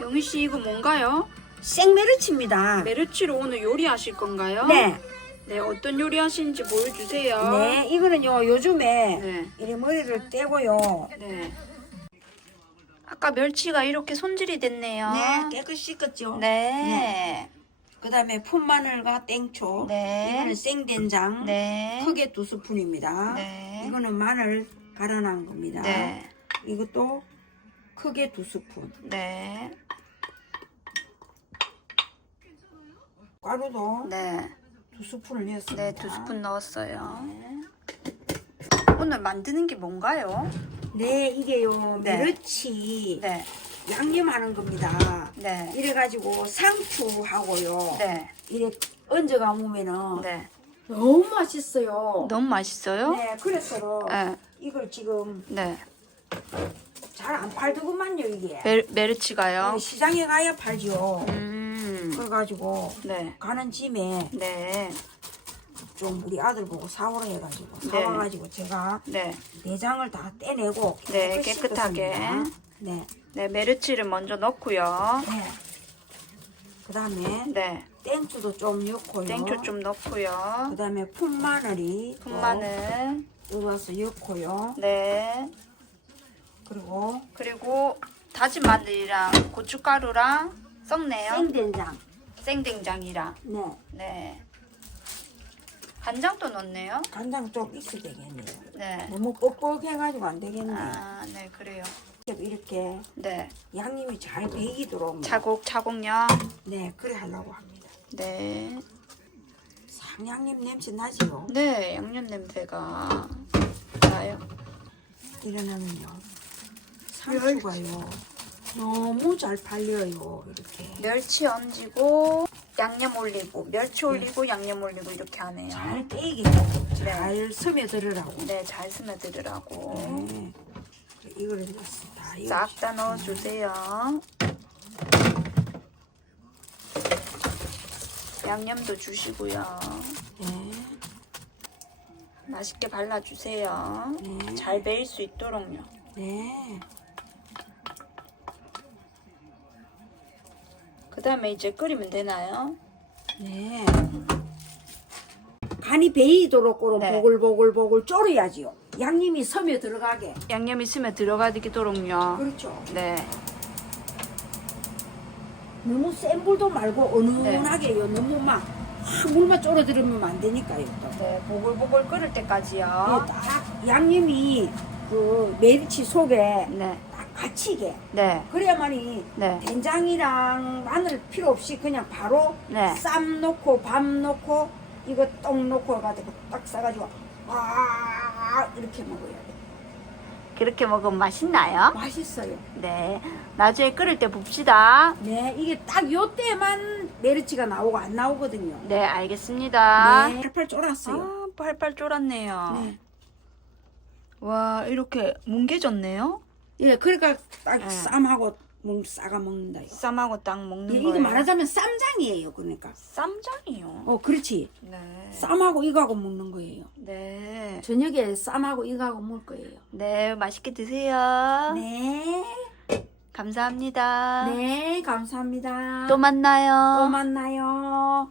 영희 씨 이거 뭔가요? 생메르치입니다. 메르치로 오늘 요리하실 건가요? 네. 네, 어떤 요리 하시는지 보여주세요. 네, 이거는요, 요즘에 네. 이래 머리를 떼고요. 네. 아까 멸치가 이렇게 손질이 됐네요. 네, 깨끗이 씻었죠. 네. 그 다음에 풋마늘과 땡초. 네. 이거는 생된장. 네. 크게 두 스푼입니다. 네. 이거는 마늘 갈아놓은 겁니다. 네. 이것도 크게 두 스푼. 네. 가루도 네. 두 스푼을 넣었습니다. 네, 두 스푼 넣었어요. 오늘 만드는 게 뭔가요? 네, 이게요, 네. 메르치 네. 양념하는 겁니다. 네. 이래가지고 상추하고요. 네. 이래 얹어 가보면은 네. 너무 맛있어요. 너무 맛있어요? 네, 그래서 네. 이걸 지금 네. 잘 안 팔더구만요, 이게. 메, 메르치가요? 시장에 가야 팔죠. 음. 그래가지고 네. 가는 짐에 네. 좀 우리 아들 보고 사오라 해가지고 네. 사와가지고 제가 네. 내장을 다 떼내고 네, 깨끗이 깨끗하게. 네, 네, 메르치를 먼저 넣고요. 네. 그 다음에 네. 땡초도 좀 넣고요. 땡초 좀 넣고요. 그 다음에 풋마늘이 또 분마늘. 넣어서 넣고요. 네. 그리고 그리고 다진 마늘이랑 고춧가루랑 썩네요. 생된장. 생된장이랑. 네, 네. 간장도 넣네요. 간장 좀 익혀야 되겠네요. 네. 너무 뻑뻑해가지고 안 되겠네요. 아, 네, 그래요. 이렇게 네. 양념이 잘 배이도록 차곡차곡요. 네 그래 하려고 합니다. 네. 상 양념 냄새 나지요. 네, 양념 냄새가 나요. 이러면요 상추가요 너무 잘 팔려요 이렇게 멸치 얹고 양념 올리고 멸치 올리고 양념 올리고 이렇게 하네요. 잘 떼게 잘 스며들으라고. 네, 잘 스며들으라고. 네. 그래, 이거를 넣었어. 다 이거. 싹 다 넣어주세요. 양념도 주시고요. 네. 맛있게 발라주세요. 네. 잘 배일 수 있도록요. 네. 그 다음에 이제 끓이면 되나요? 네. 간이 배이도록 꼬로 네. 보글보글보글 졸여야지요. 양념이 섬에 들어가게. 양념 있으면 들어가도록요. 그렇죠. 네. 너무 센 불도 말고 은은하게요. 너무 막 아, 물만 졸아들으면 안 되니까요. 또. 네, 보글보글 끓을 때까지요. 네, 딱 양념이 그 멸치 속에 네. 딱 갇히게. 네. 그래야만이 네. 된장이랑 마늘 필요 없이 그냥 바로 네. 쌈 넣고 밥 넣고 이거 떡 넣고 해가지고 딱 싸가지고 와 이렇게 먹어야 돼. 그렇게 먹으면 맛있나요? 맛있어요. 네. 나중에 끓일 때 봅시다. 네, 이게 딱 요때만 메르치가 나오고 안 나오거든요. 네, 알겠습니다. 네, 팔팔 쫄았어요. 아, 팔팔 쫄았네요. 네. 와, 이렇게 뭉개졌네요. 예, 그러니까 딱 네. 쌈하고 먹, 싸가 먹는다요. 쌈하고 딱 먹는 예, 거예요. 이게 말하자면 쌈장이에요, 그러니까. 쌈장이요. 어, 그렇지. 네. 쌈하고 이거하고 먹는 거예요. 네. 저녁에 쌈하고 이거하고 먹을 거예요. 네, 맛있게 드세요. 네. 감사합니다. 네, 감사합니다. 또 만나요. 또 만나요.